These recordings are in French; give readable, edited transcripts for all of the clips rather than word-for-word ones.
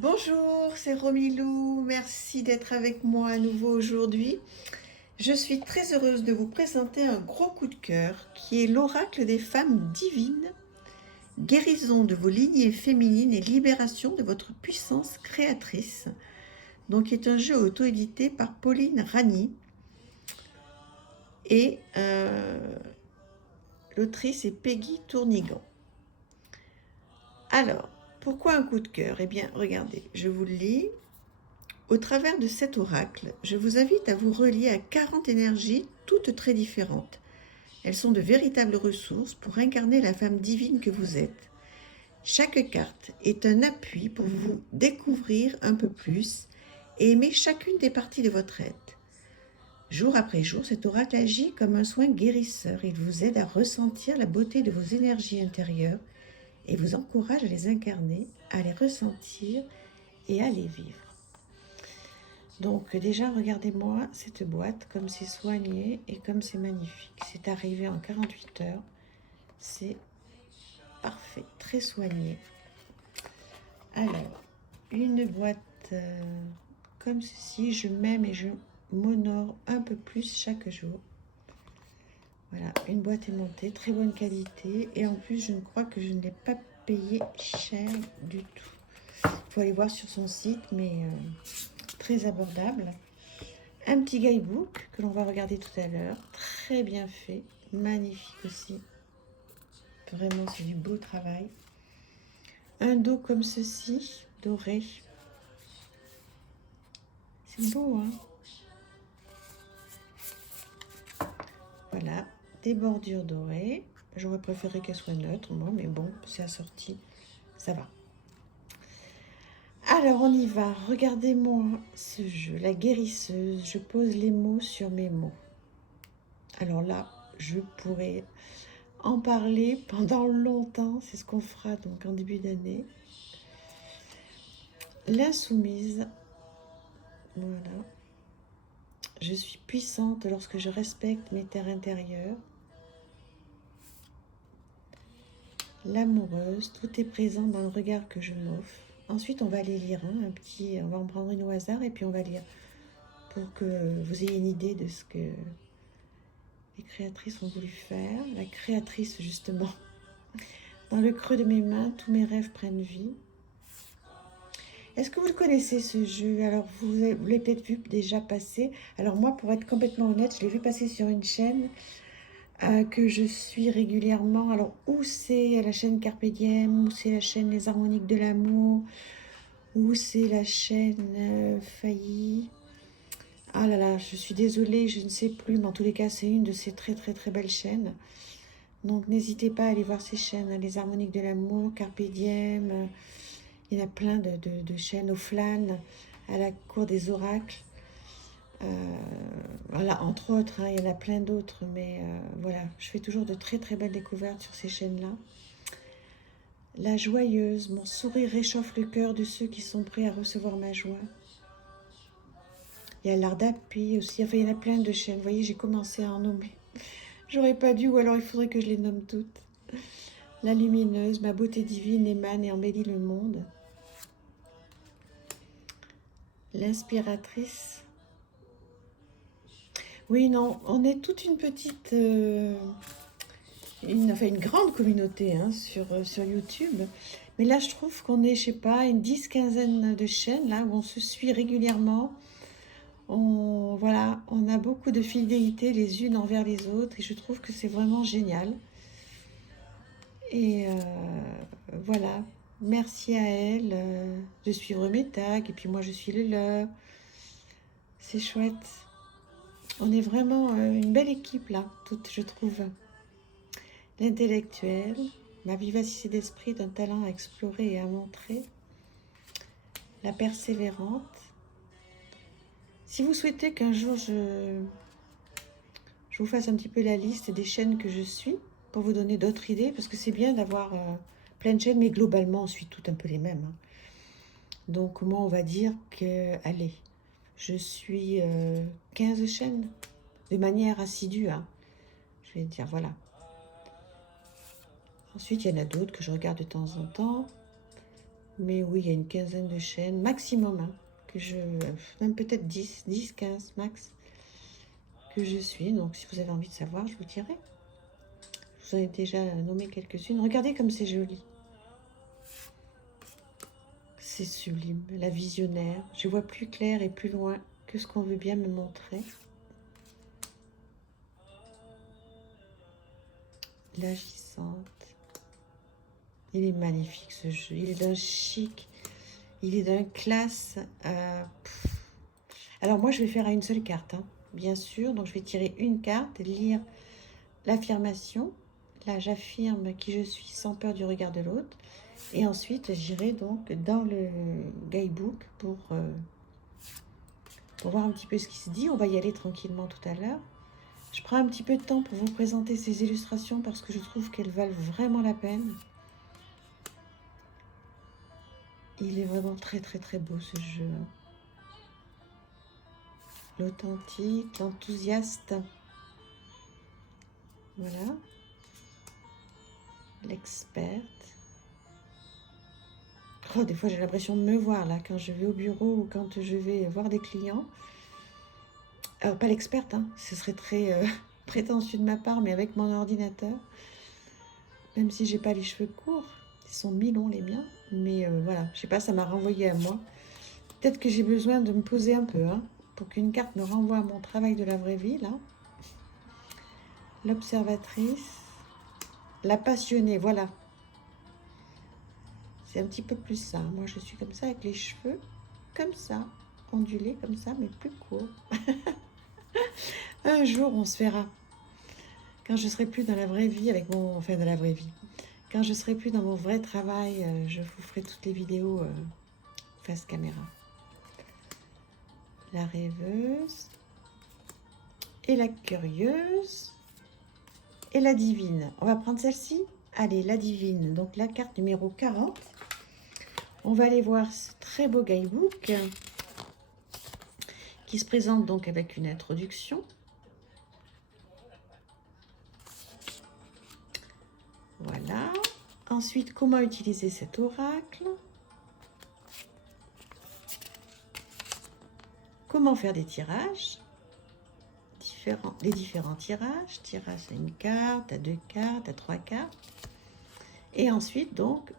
Bonjour, c'est Romilou. Merci d'être avec moi à nouveau aujourd'hui. Je suis très heureuse de vous présenter un gros coup de cœur qui est l'oracle des femmes divines, guérison de vos lignées féminines et libération de votre puissance créatrice. Donc, qui est un jeu auto-édité par Pauline Rani et l'autrice est Peggy Tournigan. Alors, pourquoi un coup de cœur? Eh bien, regardez, je vous le lis. Au travers de cet oracle, je vous invite à vous relier à 40 énergies, toutes très différentes. Elles sont de véritables ressources pour incarner la femme divine que vous êtes. Chaque carte est un appui pour vous découvrir un peu plus et aimer chacune des parties de votre être. Jour après jour, cet oracle agit comme un soin guérisseur. Il vous aide à ressentir la beauté de vos énergies intérieures et vous encourage à les incarner, à les ressentir et à les vivre. Donc déjà, regardez-moi cette boîte, comme c'est soigné et comme c'est magnifique. C'est arrivé en 48 heures. C'est parfait, très soigné. Alors, une boîte comme ceci, je m'aime et je m'honore un peu plus chaque jour. Voilà, une boîte aimantée, très bonne qualité. Et en plus, je ne crois que je ne l'ai pas payé cher du tout. Il faut aller voir sur son site, mais très abordable. Un petit guidebook que l'on va regarder tout à l'heure. Très bien fait. Magnifique aussi. Vraiment, c'est du beau travail. Un dos comme ceci, doré. C'est beau, hein? Voilà. Des bordures dorées. J'aurais préféré qu'elles soient neutres, moi, mais bon, c'est assorti. Ça va. Alors, on y va. Regardez-moi ce jeu. La guérisseuse. Je pose les mots sur mes mots. Alors là, je pourrais en parler pendant longtemps. C'est ce qu'on fera donc en début d'année. L'insoumise. Voilà. Je suis puissante lorsque je respecte mes terres intérieures. L'amoureuse. Tout est présent dans le regard que je m'offre. Ensuite, on va les lire. On va en prendre une au hasard et puis on va lire pour que vous ayez une idée de ce que les créatrices ont voulu faire. La créatrice, justement. Dans le creux de mes mains, tous mes rêves prennent vie. Est-ce que vous le connaissez, ce jeu? Alors, vous l'avez peut-être vu déjà passer. Alors moi, pour être complètement honnête, je l'ai vu passer sur une chaîne que je suis régulièrement. Alors, où c'est la chaîne Carpe Diem, où c'est la chaîne Les Harmoniques de l'amour, où c'est la chaîne Failli. Ah là là, je suis désolée, je ne sais plus, mais en tous les cas, c'est une de ces très très très belles chaînes. Donc, n'hésitez pas à aller voir ces chaînes, Les Harmoniques de l'amour, Carpe Diem. Il y en a plein de chaînes, au flan, à la cour des oracles. Voilà, entre autres, il y en a plein d'autres, mais voilà, je fais toujours de très très belles découvertes sur ces chaînes-là. La joyeuse, mon sourire réchauffe le cœur de ceux qui sont prêts à recevoir ma joie. Il y a l'art d'appui aussi, enfin il y en a plein de chaînes, vous voyez, j'ai commencé à en nommer. J'aurais pas dû, ou alors il faudrait que je les nomme toutes. La lumineuse, ma beauté divine émane et embellit le monde. L'inspiratrice. Oui, non, on est toute une petite... une grande communauté sur YouTube. Mais là, je trouve qu'on est, je sais pas, une 10-15aine de chaînes là où on se suit régulièrement. Voilà, on a beaucoup de fidélité les unes envers les autres et je trouve que c'est vraiment génial. Et voilà, merci à elles de suivre mes tags et puis moi je suis le leur. C'est chouette. On est vraiment une belle équipe là, toute, je trouve. L'intellectuel, ma vivacité d'esprit d'un talent à explorer et à montrer. La persévérante. Si vous souhaitez qu'un jour je vous fasse un petit peu la liste des chaînes que je suis, pour vous donner d'autres idées, parce que c'est bien d'avoir plein de chaînes, mais globalement on suit toutes un peu les mêmes. Donc moi on va dire que, allez, je suis 15 chaînes, de manière assidue. Je vais dire, voilà. Ensuite, il y en a d'autres que je regarde de temps en temps. Mais oui, il y a une quinzaine de chaînes, maximum, hein, même peut-être 10, 15 max, que je suis. Donc, si vous avez envie de savoir, je vous dirai. Je vous en ai déjà nommé quelques-unes. Regardez comme c'est joli. C'est sublime, la visionnaire. Je vois plus clair et plus loin que ce qu'on veut bien me montrer. L'agissante. Il est magnifique ce jeu. Il est d'un chic. Il est d'un classe. Alors moi, je vais faire à une seule carte, hein, bien sûr. Donc je vais tirer une carte, lire l'affirmation. Là, j'affirme qui je suis sans peur du regard de l'autre. Et ensuite, j'irai donc dans le guidebook pour voir un petit peu ce qui se dit. On va y aller tranquillement tout à l'heure. Je prends un petit peu de temps pour vous présenter ces illustrations parce que je trouve qu'elles valent vraiment la peine. Il est vraiment très très très beau ce jeu. L'authentique, l'enthousiaste. Voilà. L'experte. Oh, des fois j'ai l'impression de me voir là quand je vais au bureau ou quand je vais voir des clients. Alors pas l'experte, hein, ce serait très prétentieux de ma part, mais avec mon ordinateur. Même si j'ai pas les cheveux courts, ils sont mi-longs les miens. Mais voilà, je sais pas, ça m'a renvoyé à moi. Peut-être que j'ai besoin de me poser un peu, hein, pour qu'une carte me renvoie à mon travail de la vraie vie, là. L'observatrice. La passionnée, voilà. C'est un petit peu plus ça. Moi, je suis comme ça, avec les cheveux, comme ça, ondulés, comme ça, mais plus courts. Un jour, on se verra. Quand je serai plus dans la vraie vie, avec mon... Enfin, dans la vraie vie. Quand je serai plus dans mon vrai travail, je vous ferai toutes les vidéos face caméra. La rêveuse. Et la curieuse. Et la divine. On va prendre celle-ci. Allez, la divine. Donc, la carte numéro 40. On va aller voir ce très beau guidebook qui se présente donc avec une introduction. Voilà. Ensuite, comment utiliser cet oracle? Comment faire des tirages? Les différents tirages. Tirage à une carte, à 2 cartes, à 3 cartes. Et ensuite, donc,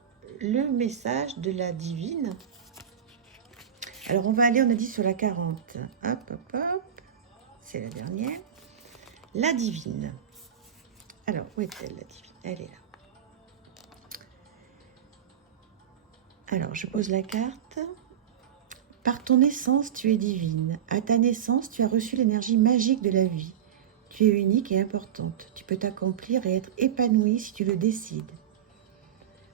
le message de la divine. Alors, on va aller, on a dit, sur la 40. Hop, hop, hop. C'est la dernière. La divine. Alors, où est-elle, la divine? Elle est là. Alors, je pose la carte. Par ton naissance, tu es divine. À ta naissance, tu as reçu l'énergie magique de la vie. Tu es unique et importante. Tu peux t'accomplir et être épanouie si tu le décides.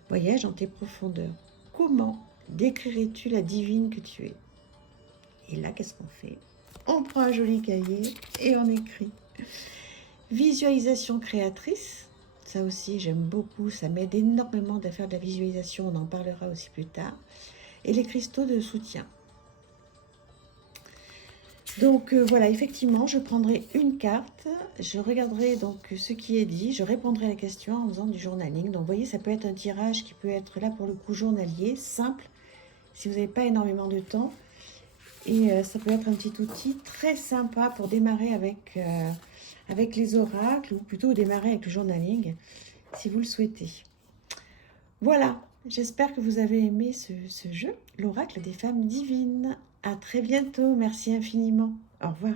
Voyage dans tes profondeurs. Comment décrirais-tu la divine que tu es? Et là, qu'est-ce qu'on fait? On prend un joli cahier et on écrit. Visualisation créatrice. Ça aussi, j'aime beaucoup. Ça m'aide énormément de faire de la visualisation. On en parlera aussi plus tard. Et les cristaux de soutien. Donc voilà, effectivement, je prendrai une carte, je regarderai donc ce qui est dit, je répondrai à la question en faisant du journaling. Donc vous voyez, ça peut être un tirage qui peut être là pour le coup journalier, simple, si vous n'avez pas énormément de temps. Et ça peut être un petit outil très sympa pour démarrer avec les oracles, ou plutôt démarrer avec le journaling, si vous le souhaitez. Voilà, j'espère que vous avez aimé ce jeu, l'oracle des femmes divines. À très bientôt, merci infiniment. Au revoir.